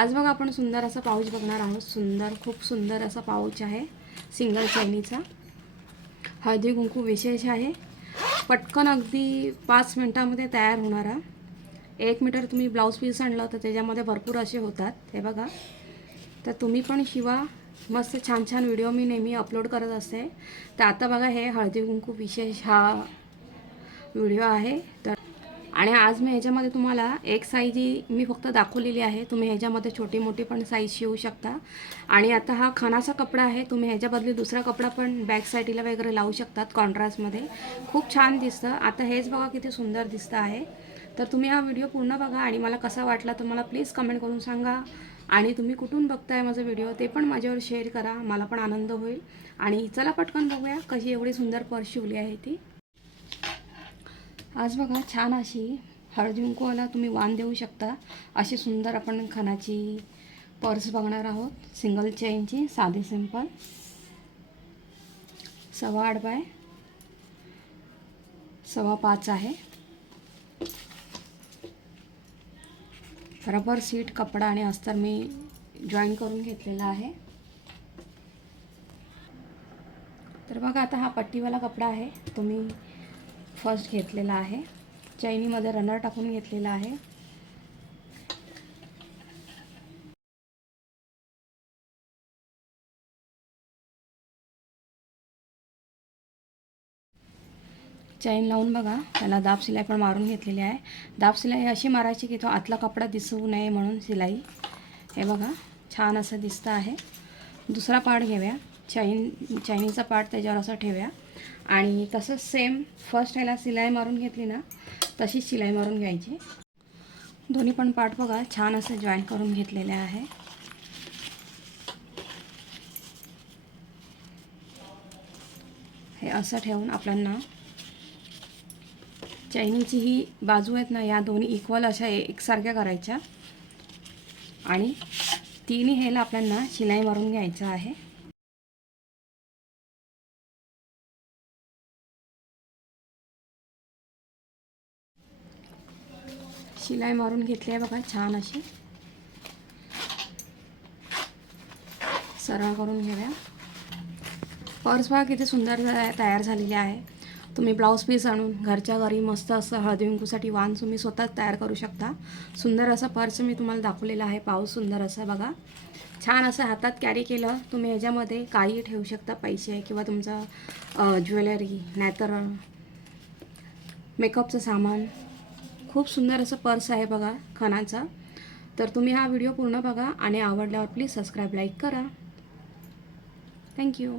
आज बघा आपण सुंदर असा पाऊच बघणार आहोत. सुंदर खूप सुंदर असा पाऊच आहे सिंगल चैनीचा. हळदी कुंकू विशेष आहे. पटकन अगदी पाच मिनटामध्ये तयार होणारा एक मीटर तुम्ही ब्लाऊज पीस आणलं तर त्याच्यामध्ये भरपूर असे होतात. हे बघा. तर तुम्ही पण शिवा. मस्त छान छान व्हिडिओ मी नेहमी अपलोड करत असते. तर आता बघा हे हळदी कुंकू विशेष हा व्हिडिओ आहे. तर आणि आज मी ह्याच्यामध्ये तुम्हाला एक साईज ही मी फक्त दाखवलेली आहे. तुम्ही ह्याच्यामध्ये छोटी मोठी पण साईज शिवू शकता. आणि आता हा खणाचा कपडा आहे. तुम्ही ह्याच्याबदली दुसरा कपडा पण बॅक साईडला वगैरे लावू शकतात कॉन्ट्रास्टमध्ये खूप छान दिसतं. आता हेच बघा किती सुंदर दिसतं आहे. तर तुम्ही हा व्हिडिओ पूर्ण बघा आणि मला कसा वाटला तर मला प्लीज कमेंट करून सांगा. आणि तुम्ही कुठून बघताय माझा व्हिडिओ ते पण माझ्यावर शेअर करा. मला पण आनंद होईल. आणि चला पटकन बघूया कशी एवढी सुंदर पर्स शिवली आहे ती. आज बघा छान अशी हळदी तुम्ही वाण देऊ शकता. अशी सुंदर आपण खानाची पर्स बघणार आहोत. सिंगल चेनची साधी सिंपल सव्वा आठ बाय सव्वा पाच आहे. रबर सीट कपडा आणि अस्तर मी जॉईन करून घेतलेला आहे. तर बघा आता हा पट्टीवाला कपडा आहे. तुम्ही फर्स्ट घेतलेला आहे. चैनीमध्ये रनर टाकून घेतलेला आहे. चैन लावून बघा. त्याला दाब शिलाई पण मारून घेतलेली आहे. दाब शिलाई अशी मारायची की तो आतला कपडा दिसू नये म्हणून शिलाई हे बघा छान असं दिसतं आहे. दुसरा पार्ट घेऊया. चाईन चैनीचा पार्ट त्याच्यावर असं ठेवूया. आणि तसंच सेम फर्स्ट ह्याला शिलाई मारून घेतली ना तशीच शिलाई मारून घ्यायची. दोन्ही पण पार्ट बघा छान असं जॉईन करून घेतलेले आहे. हे असं ठेवून आपल्यांना चैनीची ही बाजू आहेत ना या दोन्ही इक्वल अशा एकसारख्या करायच्या. आणि तिन्ही ह्याला आपल्यांना शिलाई मारून घ्यायचं आहे. शिलाई मारून घेतली आहे बघा छान अशी. सरळ करून घेऊया. पर्स बघा किती सुंदर तयार झालेली आहे. तुम्ही ब्लाऊज पीस आणून घरच्या घरी मस्त असं हळदी कुंकूसाठी वाण तुम्ही स्वतःच तयार करू शकता. सुंदर असं पर्स मी तुम्हाला दाखवलेलं आहे. पाऊस सुंदर असं बघा. छान असं हातात कॅरी केलं तुम्ही ह्याच्यामध्ये काही ठेवू शकता. पैसे किंवा तुमचं ज्वेलरी नाहीतर मेकअपचं सामान. खूप सुंदर असं पर्स आहे बघा खानाचा तर तुम्ही हा व्हिडिओ पूर्ण बघा आणि आवडल्यावर प्लीज सबस्क्राईब लाईक करा. Thank you